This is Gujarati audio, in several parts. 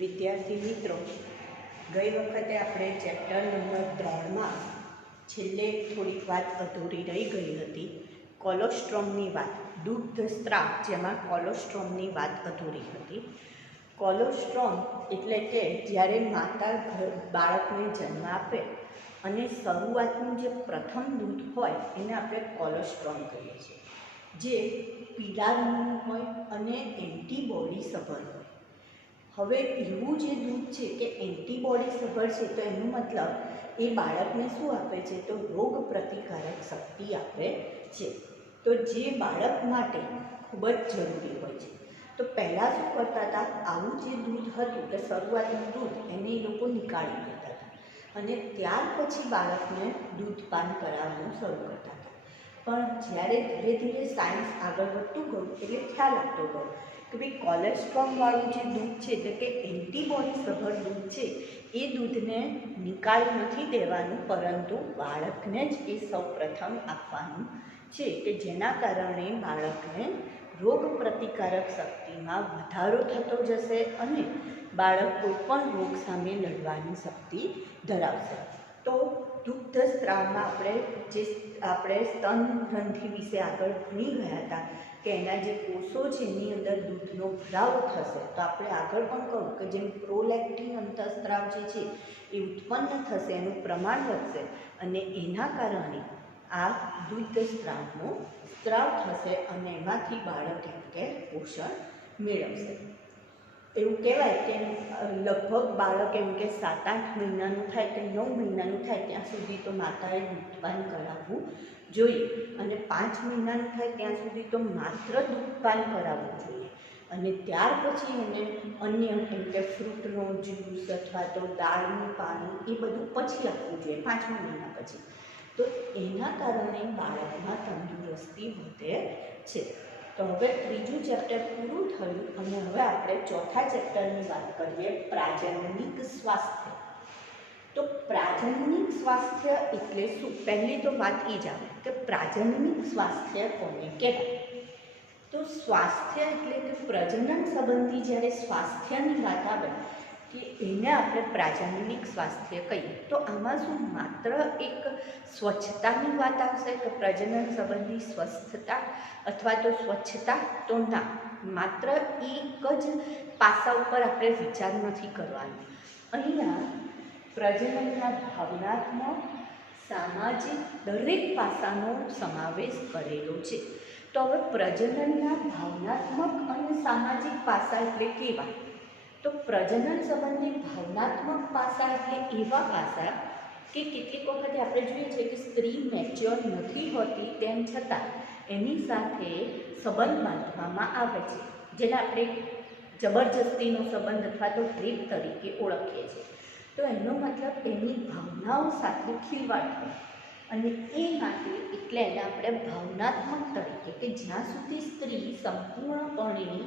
વિદ્યાર્થી મિત્રો, ગઈ વખતે આપણે ચેપ્ટર નંબર 3માં છેલ્લે થોડીક વાત અધૂરી રહી ગઈ હતી. કોલોસ્ટ્રોમની વાત, દુગ્ધ સ્ત્રાવ, જેમાં કોલોસ્ટ્રોમની વાત અધૂરી હતી. કોલોસ્ટ્રોમ એટલે કે જ્યારે માતા બાળકને જન્મ આપે અને શરૂઆતનું જે પ્રથમ દૂધ હોય એને આપણે કોલોસ્ટ્રોમ કહીએ છીએ, જે પીળા રંગનું હોય અને એન્ટીબોડી સભર હોય. હવે એવું જે દૂધ છે કે એન્ટીબોડી સભર છે, તો એનો મતલબ એ બાળકને શું આપે છે? તો રોગ પ્રતિકારક શક્તિ આપે છે, તો જે બાળક માટે ખૂબ જ જરૂરી હોય છે. તો પહેલાં શું કરતા હતા? આવું જે દૂધ હતું કે શરૂઆતનું દૂધ એને એ લોકો નીકાળી દેતા હતા અને ત્યાર પછી બાળકને દૂધપાન કરાવવાનું શરૂ કરતા હતા. પણ જ્યારે ધીરે ધીરે સાયન્સ આગળ વધતું ગયું એટલે ખ્યાલ આવતો ગયો કે ભાઈ કોલેસ્ટ્રોમવાળું જે દૂધ છે, એટલે કે એન્ટીબોડી સભર દૂધ છે, એ દૂધને નિકાળી નથી દેવાનું, પરંતુ બાળકને જ એ સૌપ્રથમ આપવાનું છે, કે જેના કારણે બાળકને રોગ પ્રતિકારક શક્તિમાં વધારો થતો જશે અને બાળક કોઈ પણ રોગ સામે લડવાની શક્તિ ધરાવશે. તો દુગ્ધ સ્ત્રાવમાં આપણે સ્તન ગ્રંથિ વિશે આગળ ભણી ગયા હતા કે એના જે કોષો છે એની અંદર દૂધનો ભરાવો થશે. તો આપણે આગળ પણ કહ્યું કે જેમ પ્રોલેક્ટિન અંતઃસ્ત્રાવ જે છે એ ઉત્પન્ન થશે, એનું પ્રમાણ વધશે અને એના કારણે આ દુગ્ધ સ્ત્રાવનો સ્ત્રાવ થશે અને એમાંથી બાળક એમ કે પોષણ મેળવશે. એવું કહેવાય કે લગભગ બાળક એમ કે 7-8 મહિનાનું થાય કે 9 મહિનાનું થાય ત્યાં સુધી તો માતાએ દૂધપાન કરાવવું જોઈએ અને 5 મહિનાનું થાય ત્યાં સુધી તો માત્ર દૂધપાન કરાવવું જોઈએ અને ત્યાર પછી એને અન્ય એમ કે ફ્રૂટનો જ્યુસ અથવા તો દાળનું પાણી એ બધું પછી આપવું જોઈએ 5મા મહિના પછી. તો એના કારણે બાળકમાં તંદુરસ્તી વધે છે. તો હવે ત્રીજું ચેપ્ટર પૂરું થયું અને હવે આપણે ચોથા ચેપ્ટરની વાત કરીએ, પ્રાજનનિક સ્વાસ્થ્ય. તો પ્રાજનનિક સ્વાસ્થ્ય એટલે શું? પહેલી તો વાત એ જ આવે કે પ્રાજનનિક સ્વાસ્થ્ય કોને કહેવાય? તો સ્વાસ્થ્ય એટલે કે પ્રજનન સંબંધી જ્યારે સ્વાસ્થ્યની વાત આવે કે એને આપણે પ્રાજનનિક સ્વાસ્થ્ય કહીએ. તો આમાં શું માત્ર એક સ્વચ્છતાની વાત આવશે કે પ્રજનન સંબંધી સ્વસ્થતા અથવા તો સ્વચ્છતા? તો ના, માત્ર એક જ પાસા ઉપર આપણે વિચાર નથી કરવાનો. અહીંયા પ્રજનનના ભાવનાત્મક, સામાજિક દરેક પાસાનો સમાવેશ કરેલો છે. તો હવે પ્રજનનના ભાવનાત્મક અને સામાજિક પાસા એટલે કેવા? તો પ્રજનન સંબંધી ભાવનાત્મક પાસા એટલે એવા પાસા કે કેટલીક વખતે આપણે જોઈએ છીએ કે સ્ત્રી મેચ્યોર નથી હોતી, તેમ છતાં એની સાથે સંબંધ બાંધવામાં આવે છે, જેને આપણે જબરજસ્તીનો સંબંધ અથવા તો રેપ તરીકે ઓળખીએ છીએ. તો એનો મતલબ એની ભાવનાઓ સાથે ખિલવાડ થાય અને એ માટે એટલે એને આપણે ભાવનાત્મક તરીકે, કે જ્યાં સુધી સ્ત્રી સંપૂર્ણપણે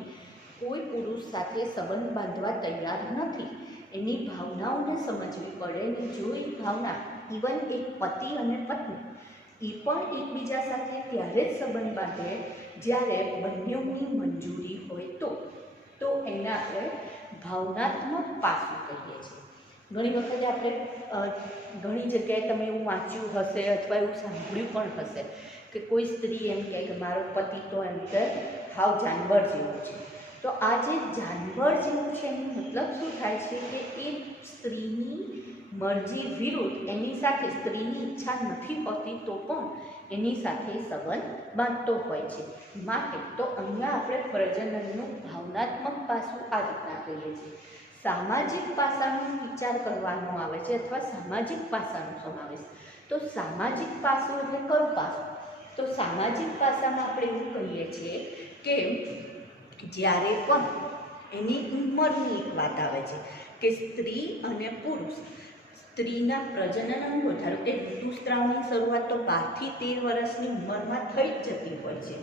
કોઈ પુરુષ સાથે સંબંધ બાંધવા તૈયાર નથી, એની ભાવનાઓને સમજવી પડે અને જો એ ભાવના ઇવન એક પતિ અને પત્ની એ પણ એકબીજા સાથે ત્યારે જ સંબંધ બાંધે જ્યારે બંનેની મંજૂરી હોય તો એને આપણે ભાવનાત્મક પાસું કહીએ છીએ. ઘણી વખતે આપણે ઘણી જગ્યાએ તમે એવું વાંચ્યું હશે અથવા એવું સાંભળ્યું પણ હશે કે કોઈ સ્ત્રી એમ કહે કે મારો પતિ તો એમ કે હાવ જાનવર જેવો છે. તો આ જે જાનવર જેવું છે એનો મતલબ શું થાય છે કે એ સ્ત્રીની મરજી વિરુદ્ધ એની સાથે સ્ત્રીની ઈચ્છા નથી હોતી તો પણ એની સાથે સંબંધ બાંધતો હોય છે. માટે તો અહીંયા આપણે પ્રજનનનું ભાવનાત્મક પાસું આ રીતના કહીએ છીએ. સામાજિક પાસાનો વિચાર કરવાનો આવે છે અથવા સામાજિક પાસાનો સમાવેશ. તો સામાજિક પાસું એટલે કયું પાસું? તો સામાજિક પાસામાં આપણે એવું કહીએ છીએ કે જ્યારે પણ એની ઉંમરની એક વાત આવે છે કે સ્ત્રી અને પુરુષ, સ્ત્રીના પ્રજનન અંગો, ધારો કે ઋતુસ્ત્રાવની શરૂઆત તો 12 થી 13 વર્ષની ઉંમરમાં થઈ જ જતી હોય છે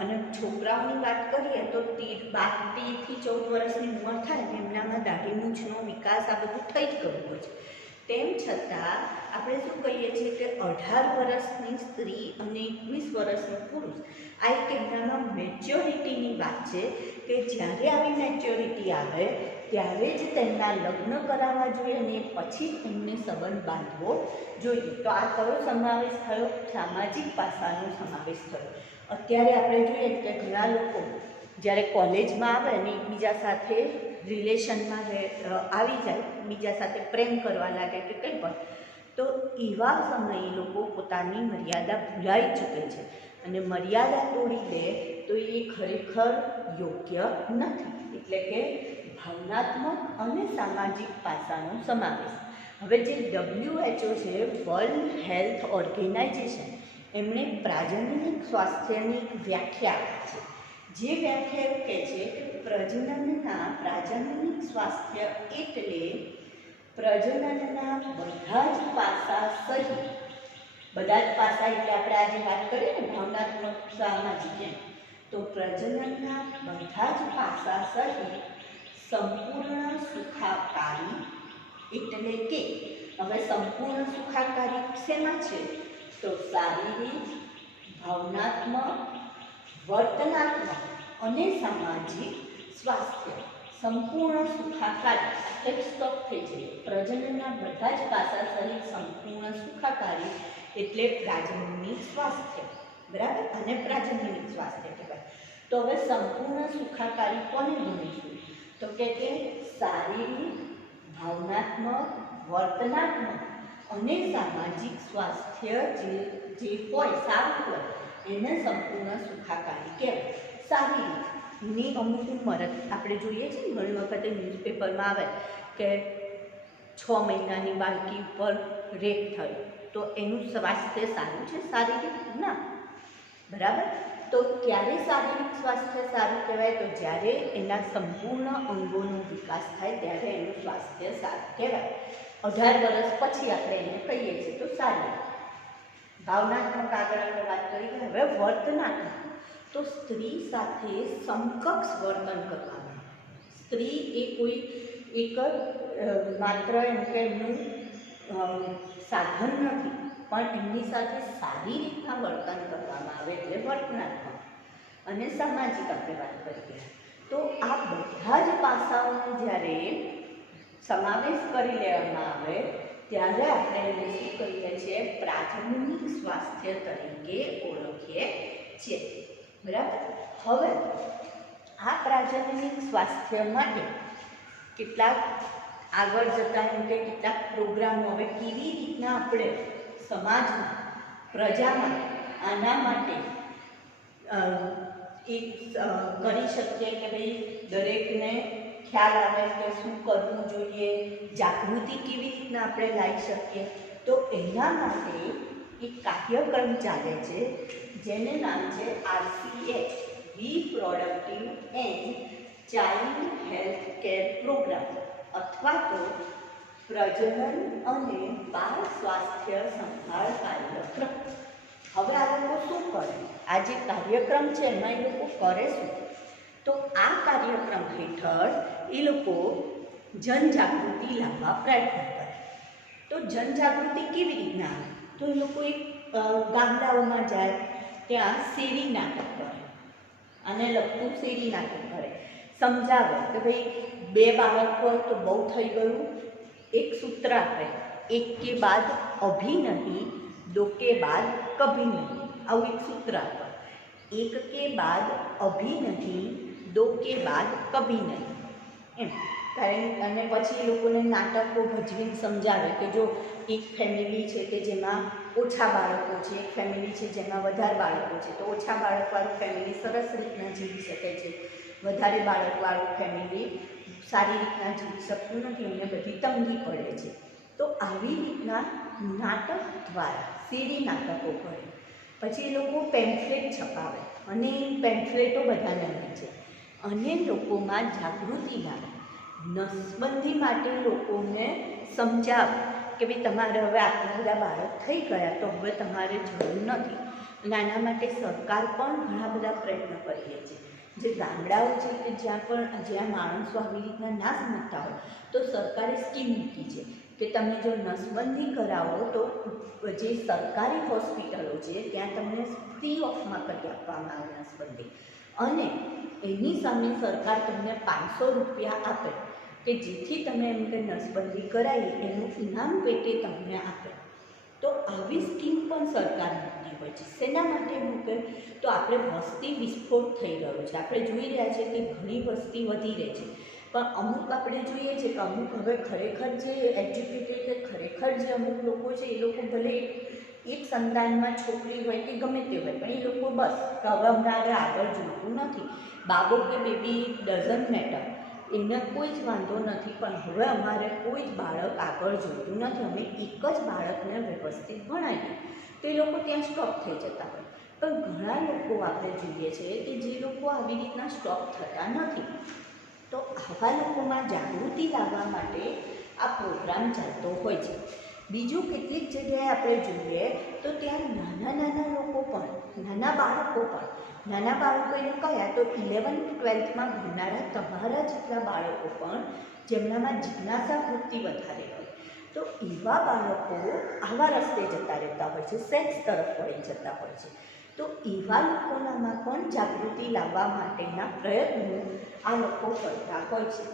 અને છોકરાઓની વાત કરીએ તો 12 થી 14 વર્ષની ઉંમર થાય ને એમનામાં દાઢી મૂછનો વિકાસ આ બધું થઈ જ ગયું હોય છે. તેમ છતાં આપણે શું કહીએ છીએ કે 18 વર્ષની સ્ત્રી અને 21 વર્ષનો પુરુષ, આ એક એમનામાં મેચ્યોરિટીની વાત છે કે જ્યારે આવી મેચ્યોરિટી આવે ત્યારે જ તેમના લગ્ન કરાવવા જોઈએ અને પછી જ એમને સંબંધ બાંધવો જોઈએ. તો આ કયો સમાવેશ થયો? સામાજિક પાસાનો સમાવેશ થયો. અત્યારે આપણે જોઈએ કે ઘણા લોકો જ્યારે કોલેજમાં આવે અને એકબીજા સાથે રિલેશનમાં આવી જાય, બીજા સાથે પ્રેમ કરવા લાગે કે કંઈ પણ, તો એવા સમયે લોકો પોતાની મર્યાદા ભૂલાઈ ચૂકે છે અને મર્યાદા તોડી દે તો એ ખરેખર યોગ્ય નથી. એટલે કે ભાવનાત્મક અને સામાજિક પાસાનો સમાવેશ. હવે જે WHO છે, વર્લ્ડ હેલ્થ ઓર્ગેનાઇઝેશન, એમણે પ્રાજનનિક સ્વાસ્થ્યની વ્યાખ્યા આપી છે. જે વ્યાખ્યા એવું કહે છે કે પ્રાજનનિક સ્વાસ્થ્ય એટલે પ્રજનનના બધા જ પાસા સહિત, બધા જ પાસા એટલે આપણે આજે વાત કરીએ ને ભાવનાત્મક સામાજિક, તો પ્રજનનના બધા જ પાસા સહિત સંપૂર્ણ સુખાકારી, એટલે કે હવે સંપૂર્ણ સુખાકારી શેમાં છે? તો શારીરિક, ભાવનાત્મક, વર્તનાત્મક અને સામાજિક સ્વાસ્થ્ય. સંપૂર્ણ સુખાકારી એક સ્ટોપ થઈ જાય. પ્રજનનના બધા જ પાસા સહિત સંપૂર્ણ સુખાકારી એટલે પ્રાજનનિક સ્વાસ્થ્ય, બરાબર? અને પ્રાજનનિક સ્વાસ્થ્ય કહેવાય. તો હવે સંપૂર્ણ સુખાકારી કોને ગણીશું? તો કે શારીરિક, ભાવનાત્મક, વર્તનાત્મક અને સામાજિક સ્વાસ્થ્ય જે હોય, સારું હોય, એને સંપૂર્ણ સુખાકારી કહેવાય. શારીરિકની અમુક ઉંમર આપણે જોઈએ છીએ ને, ઘણી વખતે ન્યૂઝપેપરમાં આવે કે 6 મહિનાની બાળકી ઉપર રેપ થયો, તો એનું સ્વાસ્થ્ય સારું છે? શારીરિક ના, બરાબર? તો ક્યારે શારીરિક સ્વાસ્થ્ય સારું કહેવાય? તો જ્યારે એના સંપૂર્ણ અંગોનો વિકાસ થાય ત્યારે એનું સ્વાસ્થ્ય સારું કહેવાય. 18 વર્ષ પછી આપણે એને કહીએ છીએ તો સારું. ભાવનાત્મક આગળ આપણે વાત કરી. હવે વર્તનાત્મક, તો સ્ત્રી સાથે સમકક્ષ વર્તન કરવાનું. સ્ત્રી એ કોઈ એક માત્ર એમ કે એમનું સાધન નથી, પણ એમની સાથે સારી રીતના વર્તન કરવામાં આવે એટલે વર્તનાત્મક. અને સામાજિક આપણે વાત કરીએ તો આ બધા જ પાસાઓનો જ્યારે સમાવેશ કરી લેવામાં આવે ત્યારે આપણે એને શું કહીએ છીએ? પ્રાજનનિક સ્વાસ્થ્ય તરીકે ઓળખીએ છીએ, બરાબર? હવે આ પ્રાજનનિક સ્વાસ્થ્ય માટે કેટલાક આગળ જતાં એમ કે કેટલાક પ્રોગ્રામો, હવે કેવી રીતના આપણે સમાજમાં, પ્રજામાં આના માટે એક કરી શકીએ કે ભાઈ દરેકને ખ્યાલ આવે કે શું કરવું જોઈએ, જાગૃતિ કેવી રીતના આપણે લાવી શકીએ, તો એના માટે એક કાર્યક્રમ ચાલે છે જેનું નામ છે RCH, reproductive and child health care programme, અથવા તો પ્રજનન અને બાળ સ્વાસ્થ્ય સંભાળ કાર્યક્રમ. હવે આ લોકો શું કરે? આ જે કાર્યક્રમ છે એમાં એ લોકો કરે શું? તો આ કાર્યક્રમ હેઠળ એ લોકો જનજાગૃતિ લાવવા પ્રયત્ન કરે. તો જનજાગૃતિ કેવી રીતના આવે? તો એ લોકો એક ગામડાઓમાં જાય, ત્યાં શેરી નાટક કરે, અને લગતું શેરી નાટક કરે, સમજાવે કે ભાઈ 2 બાળક હોય તો બહુ થઈ ગયું, એક સૂત્ર આપે, એક કે બાદ અભી નહીં, 2 के बाद कभी नहीं, આવું એક સૂત્ર આપે. 1 के बाद अभी नहीं, 2 के बाद कभी नहीं, એમ. અને પછી એ લોકોને નાટકો ભજવીને સમજાવે કે જો એક ફેમિલી છે કે જેમાં ઓછા બાળકો છે, એક ફેમિલી છે જેમાં વધારે બાળકો છે, તો ઓછા બાળકવાળું ફેમિલી સરસ રીતના જીવી શકે છે, વધારે બાળકવાળું ફેમિલી સારી રીતના જીવી શકતું નથી, એમને બધી તંગી પડે છે. તો આવી રીતના નાટક દ્વારા શેરી નાટકો કરે. પછી એ લોકો પેમ્ફલેટ છપાવે અને પેમ્ફલેટો બધાને છે અને લોકોમાં જાગૃતિ લાવે. નસબંધી માટે લોકોને સમજાવે કે ભાઈ તમારે હવે આટલા બધા બાળક થઈ ગયા તો હવે તમારે જરૂર નથી. અને આના માટે સરકાર પણ ઘણા બધા પ્રયત્નો કરીએ છે. જે ગામડાઓ છે કે જ્યાં માણસો આવી રીતના ના સમજતા હોય તો સરકારે સ્કીમ મૂકી છે કે તમે જો નસબંધી કરાવો તો જે સરકારી હોસ્પિટલો છે ત્યાં તમને ફ્રી ઓફમાં કરી આપવામાં આવે નસબંધી, અને એની સામે સરકાર તમને 500 રૂપિયા આપે કે જેથી તમે એમ કે નસબંધી કરાવી એનું ઇનામ પેટે તમને આપે. તો આવી સ્કીમ પણ સરકાર મૂકતી હોય છે. શેના માટે મૂકે? તો આપણે વસ્તી વિસ્ફોટ થઈ રહ્યો છે. આપણે જોઈ રહ્યા છીએ કે ઘણી વસ્તી વધી રહી છે, પણ અમુક આપણે જોઈએ છે કે અમુક હવે ખરેખર જે એજ્યુકેટેડ ખરેખર જે અમુક લોકો છે એ લોકો ભલે એક સંતાનમાં છોકરી હોય કે ગમે તે હોય, પણ એ લોકો બસ કે હવે અમને આગળ જોતું નથી, બાબો કે બેબી ડઝન્ટ મેટર, એને કોઈ જ વાંધો નથી, પણ હવે અમારે કોઈ જ બાળક આગળ જોતું નથી, અમે એક જ બાળકને વ્યવસ્થિત ભણાવીએ, તો એ લોકો ત્યાં સ્ટોપ થઈ જતા હોય. પણ ઘણા લોકો આપણે જોઈએ છે કે જે લોકો આવી રીતના સ્ટોપ થતા નથી. તો આવા લોકોમાં જાગૃતિ લાવવા માટે આ પ્રોગ્રામ ચાલતો હોય છે. બીજું કેટલીક જગ્યાએ આપણે જોઈએ તો ત્યાં નાના લોકો પણ, નાના બાળકો એને કયા તો 11th-12thમાં ભણનારા તમારા જેટલા બાળકો પણ જેમનામાં જિજ્ઞાસા વૃત્તિ વધારે હોય, તો એવા બાળકો આવા રસ્તે જતા રહેતા હોય છે, સેક્સ તરફ વળી જતા હોય છે. તો એવા લોકોનામાં પણ જાગૃતિ લાવવા માટેના પ્રયત્નો આ લોકો કરતા હોય છે.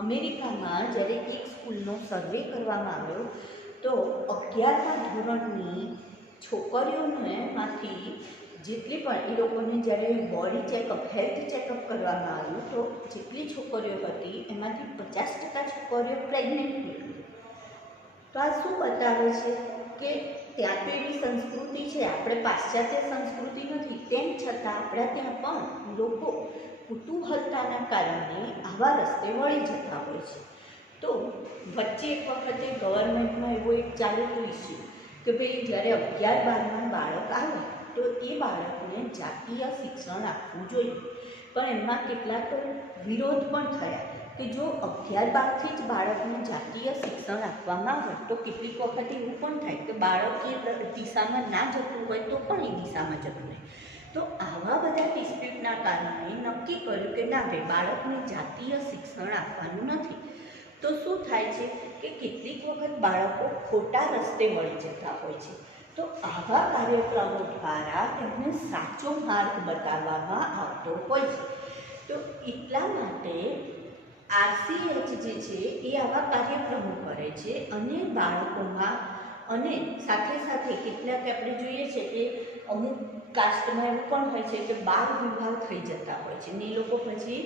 અમેરિકામાં જ્યારે એક સ્કૂલનો સર્વે કરવામાં આવ્યો તો 11મા ધોરણની છોકરીઓને માંથી જેટલી પણ એ લોકોને જ્યારે બોડી ચેકઅપ, હેલ્થ ચેકઅપ કરવામાં આવ્યું તો જેટલી છોકરીઓ હતી એમાંથી 50% છોકરીઓ પ્રેગ્નેન્ટ હતી. તો આ શું બતાવે છે કે ત્યાં તો એવી સંસ્કૃતિ છે, આપણે પાશ્ચાત્ય સંસ્કૃતિ નથી, તેમ છતાં આપણા ત્યાં પણ લોકો કુતૂહલતાના કારણે આવા રસ્તે વળી જતા હોય છે. તો વચ્ચે એક વખતે ગવર્મેન્ટમાં એવો એક ચાલેલો ઇસ્યુ કે ભાઈ જ્યારે 11-12માં બાળક આવે તો એ બાળકને જાતીય શિક્ષણ આપવું જોઈએ, પણ એમાં કેટલાક વિરોધ પણ થયા કે જો 11-12થી જ બાળકને જાતીય શિક્ષણ આપવામાં આવે તો કેટલીક વખત એવું પણ થાય કે બાળક એ દિશામાં ના જતું હોય તો પણ એ દિશામાં જતું રહે. તો આવા બધા ડિસ્પ્યુટના કારણે નક્કી કર્યું કે ના ભાઈ, બાળકને જાતીય શિક્ષણ આપવાનું નથી. તો શું થાય છે કે કેટલીક વખત બાળકો ખોટા રસ્તે વળી જતા હોય છે. તો આવા કાર્યક્રમો દ્વારા તેમને સાચો માર્ગ બતાવવામાં આવતો હોય છે. તો એટલા માટે RCH જે છે એ આવા કાર્યક્રમો કરે છે અને બાળકોમાં, અને સાથે સાથે કેટલાક આપણે જોઈએ છે કે અમુક કાસ્ટમાં એવું પણ હોય છે કે બાળ વિવાહ થઈ જતા હોય છે ને એ લોકો પછી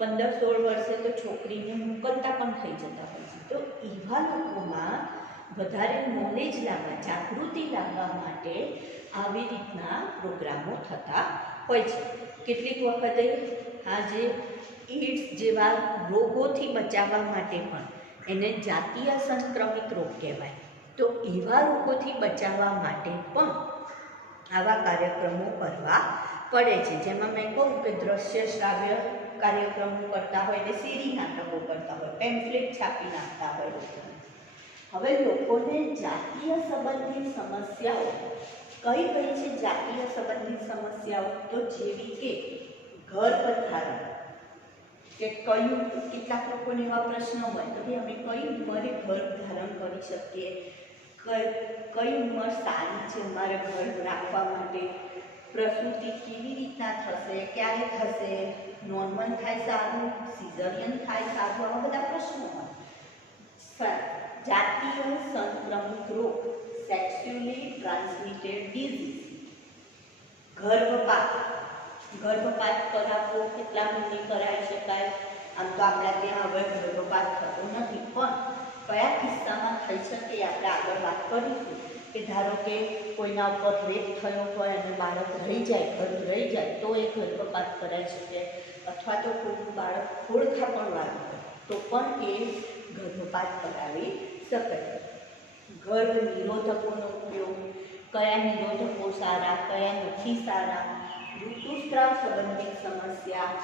15-16 વર્ષે તો છોકરીને મોકલતા પણ થઈ જતા હોય છે. તો એવા લોકોમાં વધારે નોલેજ લાવવા, જાગૃતિ લાવવા માટે આવી રીતના પ્રોગ્રામો થતા હોય છે. કેટલીક વખતે આ જે એડ્સ જેવા રોગોથી બચાવવા માટે પણ, એને જાતીય સંક્રમિત રોગ કહેવાય, તો એવા રોગોથી બચાવવા માટે પણ આવા કાર્યક્રમો કરવા પડે છે. જેમાં મેં કહું કે દ્રશ્ય શ્રાવ્ય કાર્યક્રમો કરતા હોય એટલે સીડી નાટકો કરતા હોય, પેમ્ફલેટ છાપી નાખતા હોય. હવે લોકોને જાતીય સંબંધિત સમસ્યાઓ કઈ છે? જાતીય સંબંધિત સમસ્યાઓ તો જેવી કે ગર્ભધારણ, કે કેટલાક લોકોને એવા પ્રશ્નો હોય તો ભાઈ અમે કઈ ઉંમરે ગર્ભધારણ કરી શકીએ, કઈ ઉંમર સારી છે અમારે ગર્ભ રાખવા માટે, પ્રસૂતિ કેવી રીતના થશે, ક્યારે થશે, નોર્મલ થાય સારું, સિઝરિયન થાય સારું, આવા બધા પ્રશ્નો હોય. જાતીય સંક્રમિત રોગ, સેક્સ્યુઅલી ટ્રાન્સમિટેડ ડિઝીઝ, ગર્ભપાત કરાવવો કેટલા મહિને કરાવી શકાય? આમ તો આપણા ત્યાં હવે ગર્ભપાત થતો નથી, પણ કયા કિસ્સામાં થઈ શકે આપણે આગળ વાત કરીશું. કે ધારો કે કોઈના ઉપર રેપ થયો હોય અને બાળક રહી જાય, ગર્ભ રહી જાય તો એ ગર્ભપાત કરાવી શકે, અથવા તો કોઈનું બાળક ખોળખા પણ વાળું હોય તો પણ એ ગર્ભપાત કરાવી શકે. ગર્ભ નિરોધકોનો ઉપયોગ, કયા નિરોધકો સારા, કયા નથી સારા, ઋતુસ્રાવ સંબંધિત સમસ્યા,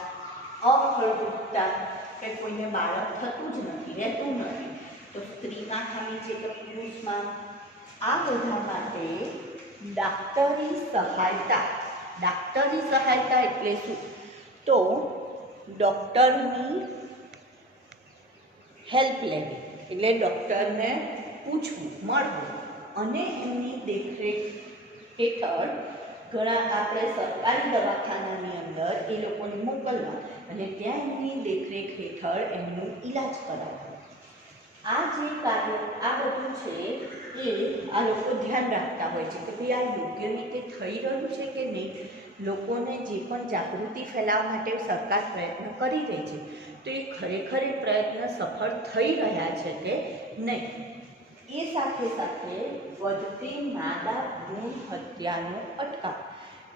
અફળદ્રુપતા, કે કોઈને બાળક થતું જ નથી, રહેતું નથી, તો સ્ત્રીમાં ખામી છે કે પુરુષમાં, આ બધા માટે ડાક્ટરી સહાયતા એટલે શું? તો ડૉક્ટરની હેલ્પ લેવી, એટલે ડૉક્ટરને પૂછવું, મળવું અને એમની દેખરેખ હેઠળ ઘણા આપણે સરકારી દવાખાનાની અંદર એ લોકોને મોકલવા અને ત્યાં એમની દેખરેખ હેઠળ એમનો ઈલાજ કરાવવો. આ જે કાર્ય આ બધું છે એ આ લોકો ધ્યાન રાખતા હોય છે કે ભાઈ આ યોગ્ય રીતે થઈ રહ્યું છે કે નહીં. લોકોને જે પણ જાગૃતિ ફેલાવવા માટે સરકાર પ્રયત્ન કરી રહી છે તો એ ખરેખર એ પ્રયત્ન સફળ થઈ રહ્યા છે કે નહીં. એ સાથે સાથે વધતી માદા ભ્રૂણ હત્યાનો અટકાવ,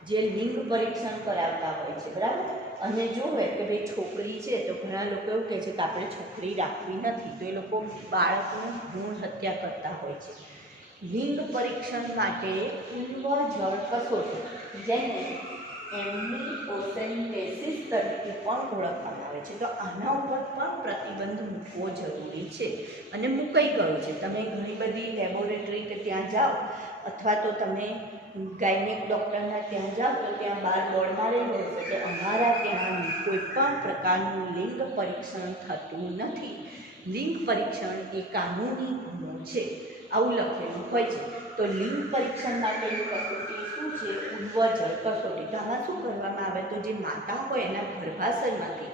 જે લિંગ પરીક્ષણ કરાવતા હોય છે બરાબર, અને જોવે કે ભાઈ છોકરી છે તો ઘણા લોકો એવું કહે છે કે આપણે છોકરી રાખવી નથી, તો એ લોકો બાળકનું ભ્રૂણ હત્યા કરતા હોય છે. લિંગ પરીક્ષણ માટે પૂર્વ જળ કસોટી, જેને એમ્નિઓસેન્ટેસિસ તરીકે પણ ઓળખવામાં આવે છે, તો આના ઉપર પણ પ્રતિબંધ મૂકવો જરૂરી છે અને મુકાઈ ગયો છે. તમે ઘણી બધી લેબોરેટરી કે ત્યાં જાઓ અથવા તો તમે ગાયનેક ડૉક્ટરના ત્યાં જાઓ તો ત્યાં બહાર બોર્ડ મારેલું હશે કે અમારા ત્યાં કોઈ પણ પ્રકારનું લિંગ પરીક્ષણ થતું નથી, લિંગ પરીક્ષણ એ કાનૂની ગુનો છે, આવું લખેલું હોય છે. તો લિંગ પરીક્ષણ માટેની કસોટી શું છે? ઉલ્વજળ કસોટી. તો આમાં શું કરવામાં આવે, તો જે માતા હોય એના ગર્ભાશયમાંથી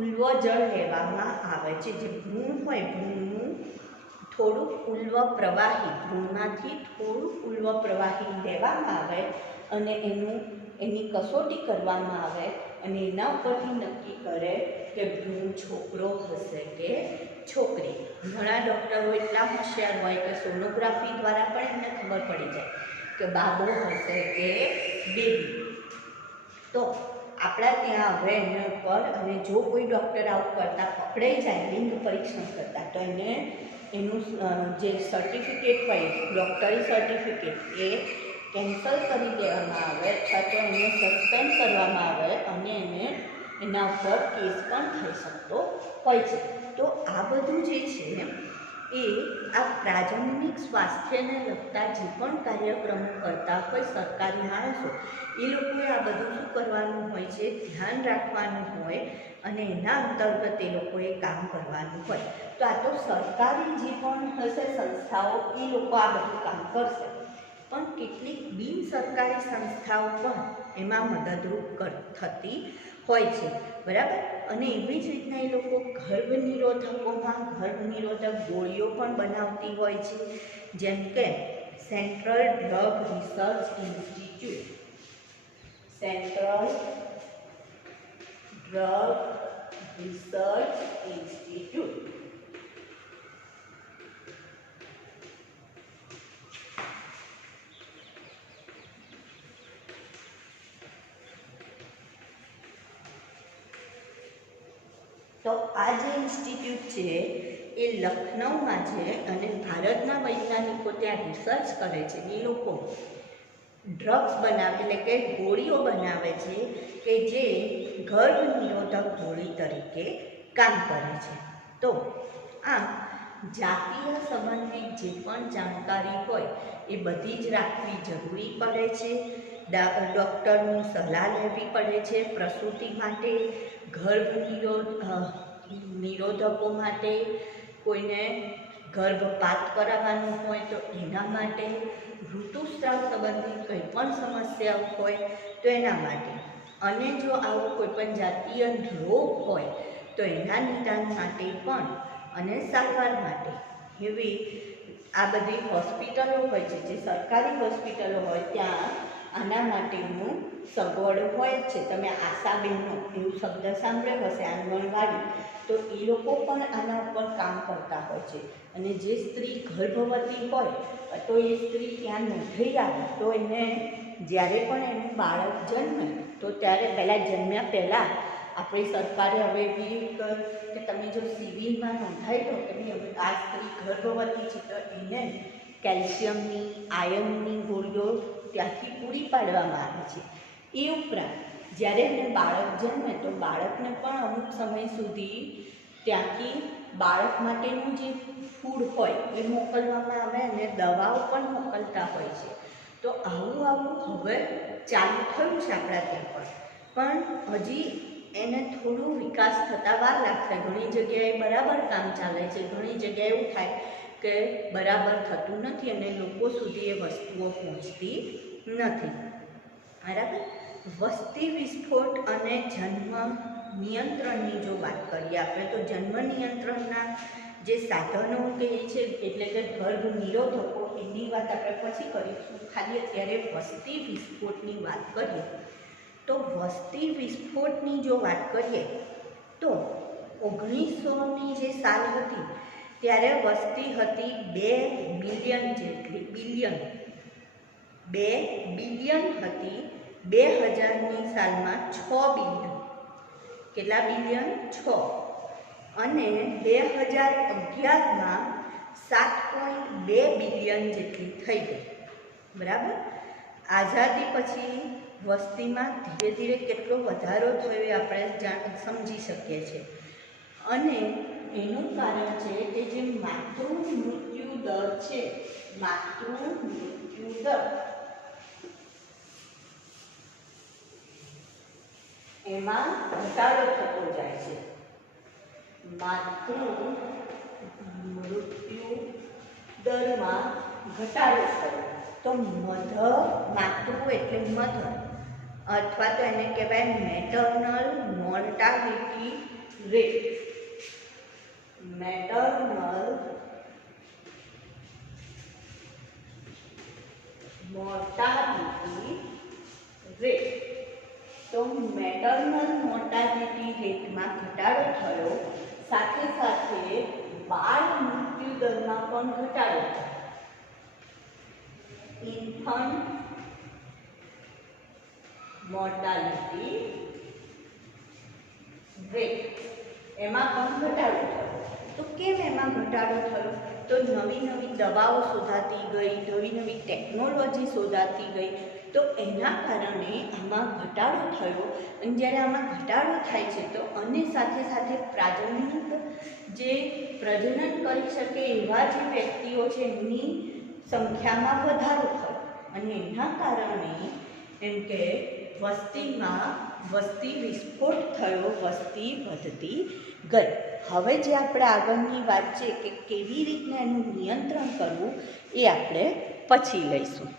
ઉલ્વજળ લેવામાં આવે છે. જે ભ્રૂણ હોય ભ્રૂણનું થોડુંક ઉલ્વ પ્રવાહી, ભ્રૂણમાંથી થોડુંક ઉલ્વ પ્રવાહી લેવામાં આવે અને એની કસોટી કરવામાં આવે અને એના ઉપરથી નક્કી કરે કે ભ્રૂણ છોકરો હશે કે છોકરી. ઘણા ડૉક્ટરો એટલા હોશિયાર હોય કે સોનોગ્રાફી દ્વારા પણ એમને ખબર પડી જાય કે બાબો હશે કે બેબી. તો આપણા ત્યાં હવે એના ઉપર, અને જો કોઈ ડૉક્ટર આવું કરતા પકડાઈ જાય લિંગ પરીક્ષણ કરતા, તો એનું જે સર્ટિફિકેટ હોય ડૉક્ટરી સર્ટિફિકેટ એ કેન્સલ કરી દેવામાં આવે અથવા તો એને સસ્પેન્ડ કરવામાં આવે અને એના ઉપર કેસ પણ થઈ શકતો હોય છે. તો આ બધું જે છે એ આ પ્રાજનનિક સ્વાસ્થ્યને લગતા જે પણ કાર્યક્રમો કરતા હોય સરકારી માણસો, એ લોકોએ આ બધું શું કરવાનું હોય છે, ધ્યાન રાખવાનું હોય અને એના અંતર્ગત એ લોકોએ કામ કરવાનું હોય. તો આ તો સરકારી જે પણ હશે સંસ્થાઓ એ લોકો આ બધું કામ કરશે, પણ કેટલીક બિનસરકારી સંસ્થાઓ પણ એમાં મદદરૂપ થતી હોય છે બરાબર. અને એવી જ રીતના એ લોકો ગર્ભ નિરોધક ગોળીઓ પણ બનાવતી હોય છે, જેમ કે central drug research institute, central drug research institute. તો આ જે ઇન્સ્ટિટ્યૂટ છે એ લખનઉમાં છે અને ભારતના વૈજ્ઞાનિકો ત્યાં રિસર્ચ કરે છે. એ લોકો ડ્રગ્સ બનાવે એટલે કે ગોળીઓ બનાવે છે કે જે ગર્ભ નિરોધક ગોળી તરીકે કામ કરે છે. તો આમ જાતીય સંબંધિત જે પણ જાણકારી હોય એ બધી જ રાખવી જરૂરી પડે છે. ડૉક્ટરની સલાહ લેવી પડે છે પ્રસૂતિ માટે, ગર્ભ નિરોધકો માટે, કોઈને ગર્ભપાત કરાવવાનું હોય તો એના માટે, ઋતુસ્રાવ સંબંધિત કંઈ પણ સમસ્યાઓ હોય તો એના માટે, અને જો આવો કોઈ પણ જાતીય રોગ હોય તો એના નિદાન માટે પણ અને સારવાર માટે એવી આ બધી હોસ્પિટલો હોય છે. જે સરકારી હોસ્પિટલો હોય ત્યાં આના માટેનું સગવડ હોય છે. તમે આશા બહેનો એવું શબ્દ સાંભળ્યો હશે, આંગણવાડી, તો એ લોકો પણ આના ઉપર કામ કરતા હોય છે. અને જે સ્ત્રી ગર્ભવતી હોય તો એ સ્ત્રી ત્યાં નોંધાઈ આવે તો એને જ્યારે પણ એનું બાળક જન્મે તો ત્યારે પહેલાં જન્મ્યા પહેલાં આપણી સરકારે હવે એવી કે તમે જો સિવિલમાં નોંધાઈ લો કે ભાઈ હવે આ સ્ત્રી ગર્ભવતી છે તો એને કેલ્શિયમની, આયર્નની ગોળીઓ ત્યાંથી પૂરી પાડવામાં આવે છે. એ ઉપરાંત જ્યારે એને બાળક જન્મે તો બાળકને પણ અમુક સમય સુધી ત્યાંથી બાળક માટેનું જે ફૂડ હોય એ મોકલવામાં આવે અને દવાઓ પણ મોકલતા હોય છે. તો આવું હવે ચાલુ થયું છે આપણા ત્યાં પણ હજી એને થોડું વિકાસ થતાં વાર લાગશે. ઘણી જગ્યાએ બરાબર કામ ચાલે છે, ઘણી જગ્યાએ એવું થાય કે બરાબર થતું નથી અને લોકો સુધી એ વસ્તુઓ પહોંચતી નથી. બરાબર. વસ્તી વિસ્ફોટ અને જન્મ નિયંત્રણની જો વાત કરીએ આપણે, તો જન્મ નિયંત્રણના જે સાધનો કહીએ છે એટલે કે ગર્ભ નિરોધકો, એની વાત આપણે પછી કરીશું. ખાલી અત્યારે વસ્તી વિસ્ફોટની વાત કરીએ તો વસ્તી વિસ્ફોટની જો વાત કરીએ તો 1900ની જે સાલ હતી ત્યારે વસ્તી હતી 2 બિલિયન જેટલી, 2 બિલિયન હતી. 2000ની સાલમાં 6 બિલિયન. કેટલા બિલિયન? 6. અને 2011માં 7.2 બિલિયન જેટલી થઈ ગઈ. બરાબર. આઝાદી પછી વસ્તીમાં ધીરે ધીરે કેટલો વધારો થયો એ આપણે સમજી શકીએ છીએ. અને એનું કારણ છે કે જે માતૃ મૃત્યુ દર છે, માતૃ મૃત્યુ દર, એમાં ઘટાડો થતો જાય છે. માતૃ મૃત્યુ દરમાં ઘટાડો થયો. તો માતૃ એટલે મધર, અથવા તો એને કહેવાય maternal mortality rate. Maternal mortality rate. તો મેટર્નલ મોર્ટાલિટી રેટમાં ઘટાડો થયો, સાથે સાથે બાળ મૃત્યુ દરમાં પણ ઘટાડો થયો. ઇન્ફન્ટ મોર્ટાલિટી રેટ એમાં પણ ઘટાડો થયો. તો કેમ એમાં ઘટાડો થયો? તો નવી નવી દવાઓ શોધાતી ગઈ, નવી નવી ટેકનોલોજી શોધાતી ગઈ, તો એના કારણે આમાં ઘટાડો થયો. અને જ્યારે આમાં ઘટાડો થાય છે તો અને સાથે સાથે પ્રજનન કરી શકે એવા જે વ્યક્તિઓ છે એમની સંખ્યામાં વધારો થયો. અને એના કારણે એમ કે વસ્તી વિસ્ફોટ થયો, વસ્તી વધતી ગઈ. હવે જે આપણે આગળની વાત છે કે કેવી રીતના એનું નિયંત્રણ કરવું એ આપણે પછી લઈશું.